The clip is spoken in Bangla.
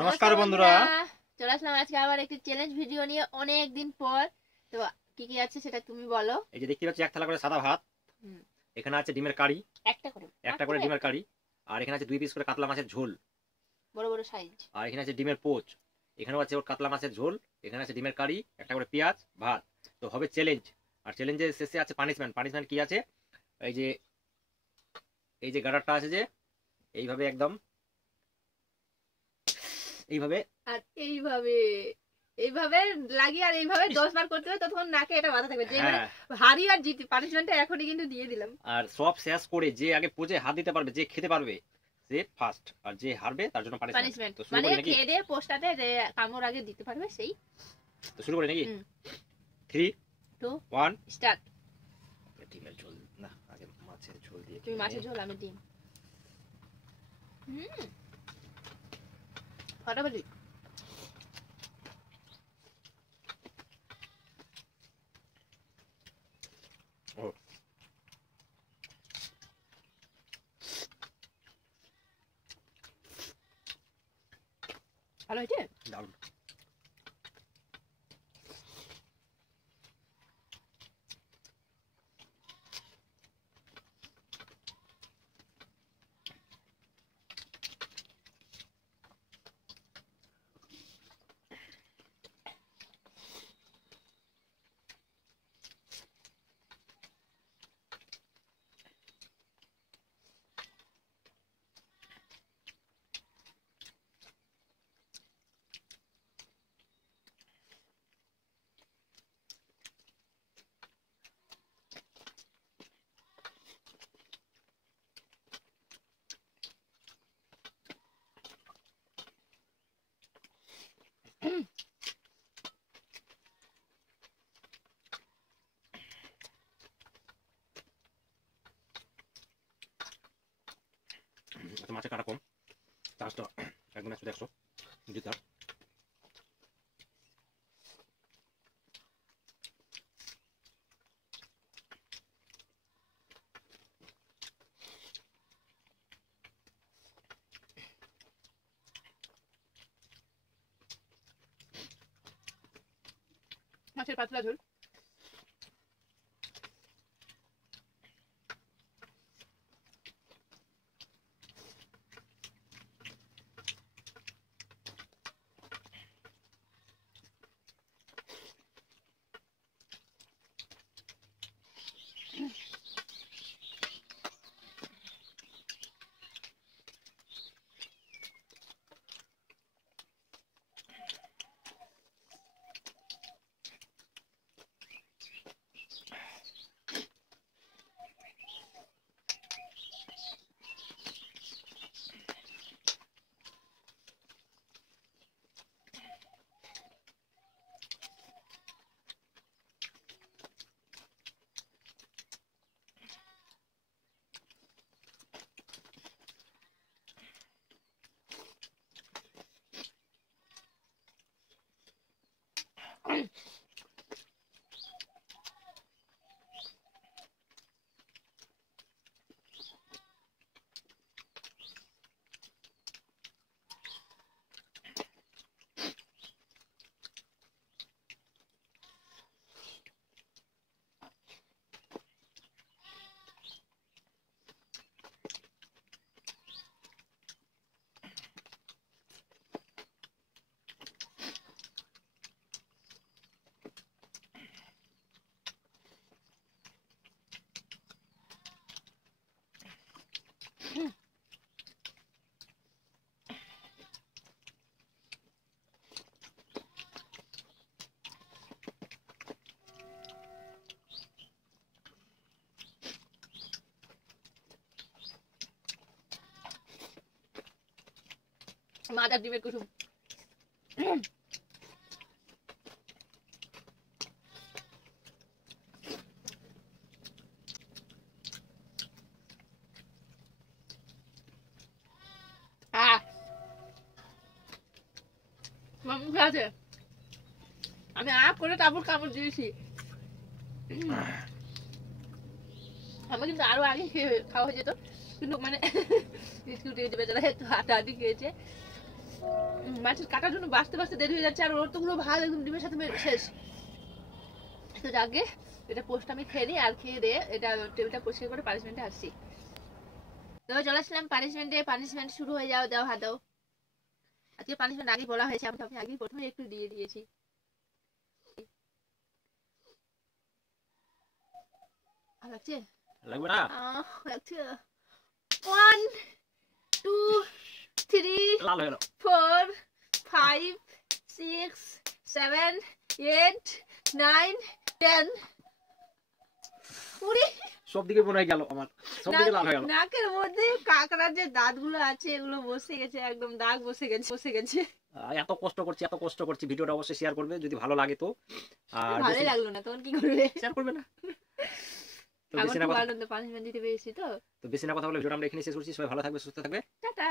নমস্কার বন্ধুরা, চলে আসলাম আজকে আবার একটি চ্যালেঞ্জ ভিডিও নিয়ে অনেক দিন পর। তো কি কি আছে সেটা তুমি বলো। এই যে দেখতে পাচ্ছি এক থালা করে সাদা ভাত, এখানে আছে ডিমের কারি, একটা করে ডিমের কারি, আর এখানে আছে 2 পিস করে কাতলা মাছের ঝোল, বড় বড় সাইজ, আর এখানে আছে ডিমের পোচ, এখানেও আছে ওর কাতলা মাছের ঝোল, এখানে আছে ডিমের কারি, একটা করে পেঁয়াজ, ভাত। তো হবে চ্যালেঞ্জ, আর চ্যালেঞ্জের শেষে আছে পানিশমেন্ট। পানিশমেন্ট কি আছে? এই যে গাডারটা আছে, যে এইভাবে একদম এইভাবে আর এইভাবে লাগিয়ে আর এইভাবে 10 বার করতে হবে, ততক্ষণ নাকে এটা বাধা থাকবে। যে মানে হারি আর জিতি পানিশমেন্টটা এখনই কিন্তু দিয়ে দিলাম। আর সব শেষ করে যে আগে পোজে হাত দিতে পারবে, যে খেতে পারবে সে ফার্স্ট, আর যে হারবে তার জন্য পানিশমেন্ট। তো শুরু মানে করি নাকি? খেয়ে দিয়ে পোস্টাতে যে কামড় আগে দিতে পারবে সেই। তো শুরু করি নাকি? 3 2 1 স্টার্ট। ডিমের ঝোল না, আগে মাছের ঝোল দিয়ে। তুমি মাছের ঝোল, আমি ডিম। ফাটাফাটি। ভালো হয়েছে, দারুণ। মাছের কাটা কম, চাষটা একদম 100 জিতার। মাছের পাতলা ঝোল। মাছ আর ডিমের কুসুম। আছে, আমি করে তারপর কামড় দিয়েছি। আমি কিন্তু আরো আগে খাওয়া হয়ে যেত, কিন্তু মানে স্কুটি বেচারা একটু হাঁটাহাঁটি খেয়েছে। মাছের কাটার জন্য বাঁচতে বাঁচতে দেরি হয়ে যাচ্ছে, আর ওর তো গুলো ভাত একদম ডিমের সাথে শেষ। তো আগে এটা পোস্ট আমি খেয়ে নিই, আর খেয়ে দিয়ে এটা টেবিলটা পরিষ্কার করে পানিশমেন্টে আসছি। তো চলে আসলাম পানিশমেন্টে। পানিশমেন্ট শুরু হয়ে যাও, দাও হাত দাও। আজকে পানিশমেন্ট আগে বলা হয়েছে, আমি আগে প্রথমে একটু দিয়ে দিয়েছি। ভালো লাগছে? লাগবে না? লাগছে। 1 2 3 লাল হয়ে গেল। 4 5 6 7 8 9 10। পুরি সব দিকে মনে হয়ে গেল আমার, সব দিকে লাল হয়ে গেল। নাকের মধ্যে কাঁকড়ার যে দাঁতগুলো আছে এগুলো বসে গেছে, একদম দাগ বসে গেছে। এত কষ্ট করছি, ভিডিওটা অবশ্যই শেয়ার করবে যদি ভালো লাগে তো। আর ভালো লাগলো না তখন কি করবে? শেয়ার করবে না। তো আমার বেশি না খুব কথা, আনন্দ পানিশমেন্ট দিতে পেরেছি। তো বেশি না কথা বলে ভিডিওটা আমরা এখানে শেষ করছি। সবাই ভালো থাকবে, সুস্থ থাকবে, টাটা।